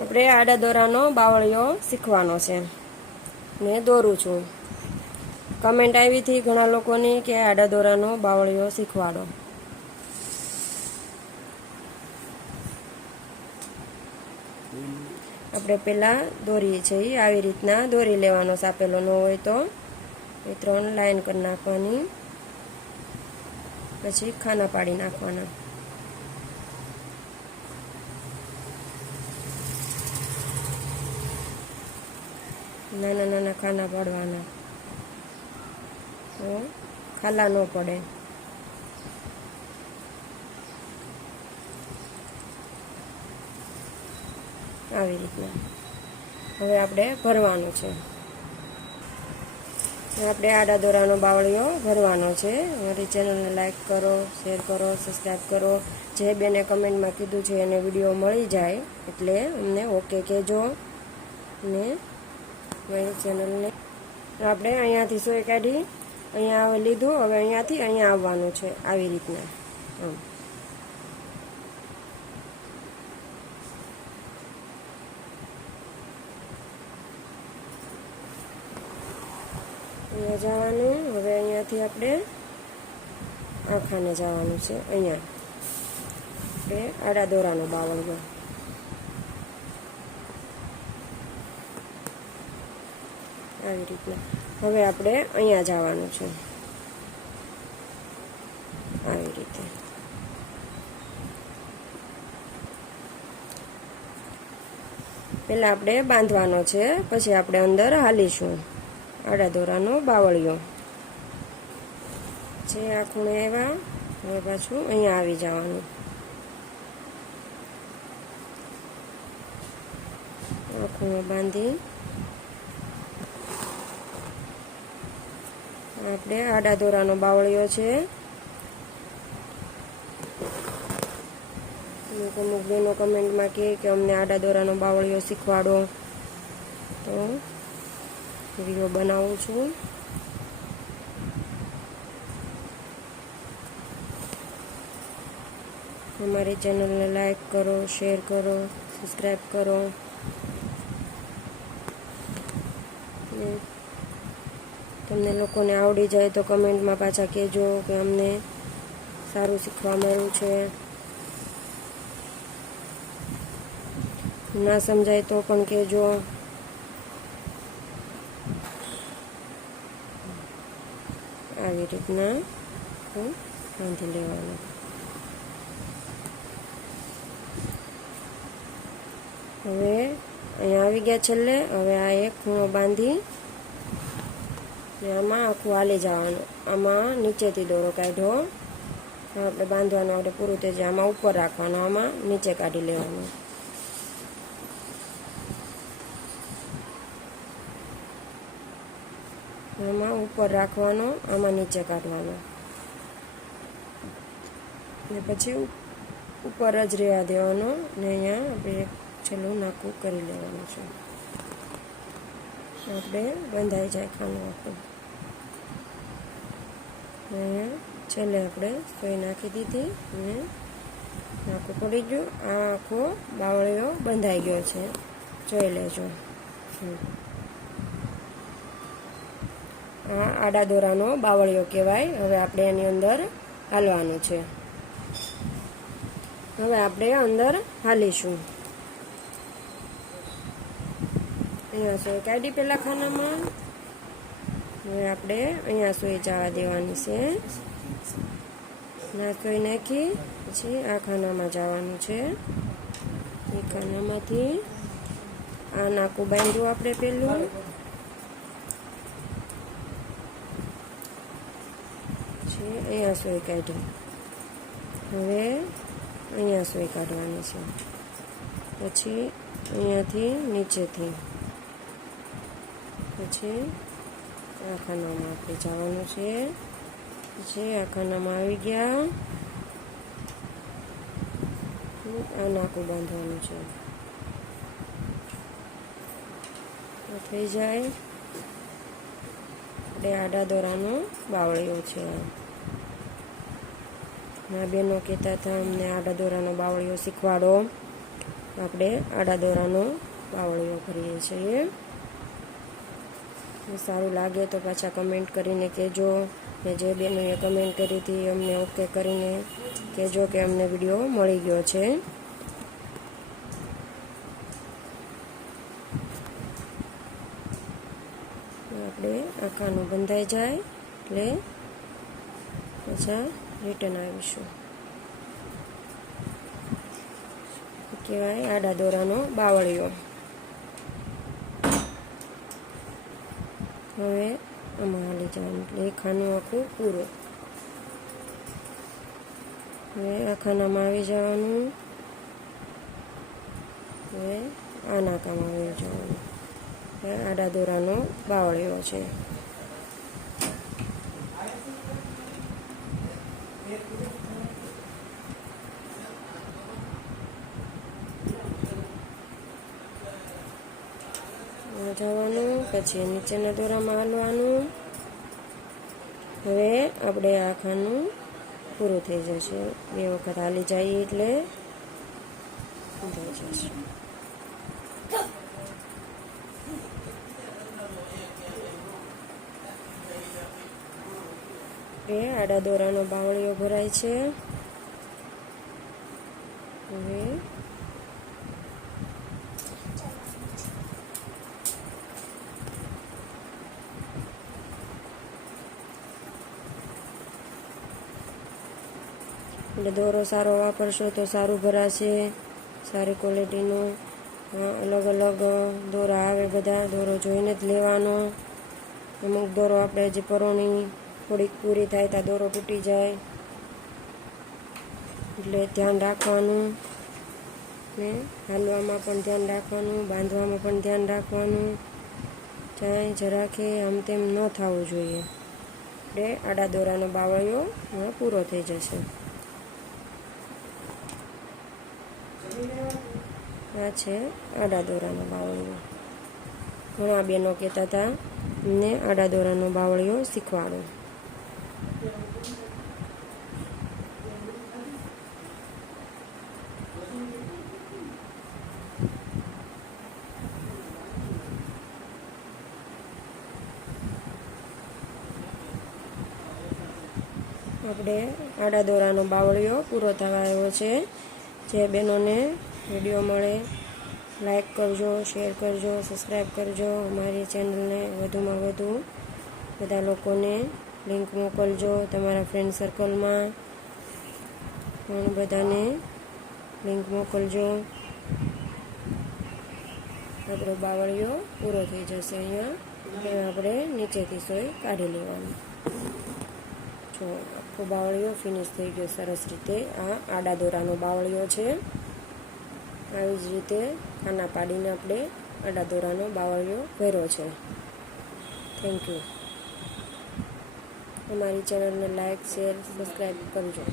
આપણે આડા દોરાનો બાવળિયો શીખવાનો છે. ને દોરું છું. કમેન્ટ આવી હતી ઘણા લોકોની કે આડા દોરાનો બાવળિયો શીખવાડો. આપણે પહેલાં દોરીએ છીએ. આવી રીતના દોરી લેવાનો સાપેલો ન હોય તો એ ત્રણ લાઈન કરી નાખવાની. પછી ખાના પાડી નાખવાના. નાના નાના ખાના પાડવાના. ખાલા ન પડે. આવી રીતના. હવે આપણે ભરવાનું છે. આપણે આડા દોરાનો બાવળીઓ ભરવાનો છે. અમારી ચેનલને લાઈક કરો શેર કરો સબસ્ક્રાઈબ કરો. જે બેને કમેન્ટમાં કીધું છે એને વીડિયો મળી જાય, એટલે અમને ઓકે કહેજો. ને મારી ચેનલને. આપણે અહીંયાથી સોય કાઢી, અહીંયા લીધું, હવે અહીંયાથી અહીંયા આવવાનું છે આવી રીતના. આમ અહીંયા જવાનું, હવે અહીંયાથી આપણે આખાને જવાનું છે, અહીંયા. આપણે આડા દોરાનો બાવળમાં. આવી રીતના હવે આપણે અહીંયા જવાનું છે. આવી રીતે. પહેલાં આપણે બાંધવાનો છે, પછી આપણે અંદર હાલીશું. આડા દોરાનો બાવળિયો. છે આ ખૂણે એવા હવે પાછું અહીંયા આવી જવાનું. આ ખૂણો બાંધી આપણે આડા દોરાનો બાવળિયો છે. અમુક અમુક બેનો કમેન્ટમાં કહે કે અમને આડા દોરાનો બાવળિયો શીખવાડો. તો વીડિયો બનાવું છું. અમારી ચેનલને લાઈક કરો, શેર કરો સબસ્ક્રાઈબ કરો. તમને લોકોને આવડી જાય તો કમેન્ટમાં પાછા કહેજો કે અમને સારું શીખવા મળ્યું છે. ના સમજાય તો પણ કહેજો. આવી રીતના બાંધી લેવાનું. હવે અહીંયા આવી ગયા છેલ્લે, હવે આ એક ખૂણો બાંધી ને આમાં આખું હાલી જવાનું. આમાં નીચેથી દોરો કાઢ્યો આપણે બાંધવાનું આપણે પૂરું થઈ જાય. આમાં ઉપર રાખવાનું, આમાં નીચે કાઢી લેવાનું. આમાં ઉપર રાખવાનો, આમાં નીચે કાઢવાનો. ને પછી ઉપર જ રહેવા દેવાનો ને અહીંયા આપણે છેલ્લું નાકું કરી લેવાનું છે. આપણે બંધાઈ જાય ખાનું આખું. અહીંયા છેલ્લે આપણે સોય નાખી દીધી અને નાખું પડી ગયું. આ આખો બાવળીઓ બંધાઈ ગયો છે. જોઈ લેજો. આ આડા દોરાનો બાવળિયો કહેવાય. હવે આપણે એની અંદર હાલવાનું છે. હવે આપણે અંદર હાલીશું. અહીંયા સોય કાઢી પેલા ખાનામાં. હવે આપણે અહીંયા સોઈ જવા દેવાની છે. ના સોય નાખી, પછી આ ખાનામાં જવાનું છે. એ ખાનામાંથી આ નાકું બાંધ્યું આપણે પેલું. પછી અહીંયા સોઈ કાઢ્યું. હવે અહીંયા સોઈ કાઢવાની છે. પછી અહીંયાથી નીચેથી. પછી આ ખાનામાં આપણે જવાનું છે. જે આ ખાનામાં આવી ગયા. આ નાકું બાંધવાનું છે. થઈ જાય. આપણે આડા દોરાનો બાવળિયો છે. આ બેનો કહેતા હતા, અમને આડા દોરાનો બાવળિયો શીખવાડો. આપણે આડા દોરાનો બાવળીઓ કરીએ છીએ. સારું લાગે તો પાછા કમેન્ટ કરીને કહેજો. ને જે બેનોએ કમેન્ટ કરી હતી અમને ઓકે કરીને કહેજો કે અમને વીડિયો મળી ગયો છે. આપણે આખાનું બંધાઈ જાય એટલે પાછા રિટર્ન આવીશું. કહેવાય? આડા દોરાનો બાવળિયો. હવે આમાં હાલી જવાનું એટલે ખાનું આખું પૂરું. હવે આ ખાનામાં આવી જવાનું. હવે આ નાકામાં આવી જવાનું. હવે આડા દોરાનો બાવળિયો છે. જવાનું, પછી નીચેના દોરામાં હાલવાનું. હવે આપણે આ ખાનું પૂરું થઈ જશે. બે વખત હાલી જઈએ એટલે થઈ જશે. આડા દોરાનો બાવળીઓ ભરાય છે. હવે એટલે દોરો સારો વાપરશો તો સારું ભરાશે. સારી ક્વોલિટીનું અલગ અલગ દોરા આવે બધા. દોરો જોઈને જ લેવાનો. અમુક દોરો આપણે જે પરોણી થોડીક પૂરી થાય ત્યાં દોરો તૂટી જાય. એટલે ધ્યાન રાખવાનું. ને હાલવામાં પણ ધ્યાન રાખવાનું, બાંધવામાં પણ ધ્યાન રાખવાનું. ચાય જરાકે આમ તેમ ન થવું જોઈએ. એટલે આડા દોરાનો બાવળિયો પૂરો થઈ જશે. આ છે આડા દોરાનો બાવળીઓ ઘણા બેનો કહેતા હતા ને આડા દોરાનો બાવળીઓ શીખવાડો. આપણે આડા દોરાનો બાવળીઓ પૂરો થવા આવ્યો છે. જે બહેનોને વીડિયો મળે લાઈક કરજો શેર કરજો સબસ્ક્રાઈબ કરજો. અમારી ચેનલને વધુમાં વધુ બધા લોકોને લિંક મોકલજો તમારા ફ્રેન્ડ સર્કલમાં પણ બધાને લિંક મોકલજો. આપણો બાવળીઓ પૂરો થઈ જશે અહીંયા. આપણે નીચેથી સોય કાઢી લેવાનું. જો આખો બાવળીઓ ફિનિશ થઈ ગયો સરસ રીતે. આ આડા દોરાનો બાવળીઓ છે. આવી જ રીતે ખાના પાડીને આપણે આડા દોરાનો બાવળીઓ ભર્યો છે. થેન્ક યુ અમારી ચેનલને લાઇક શેર સબસ્ક્રાઈબ કરજો.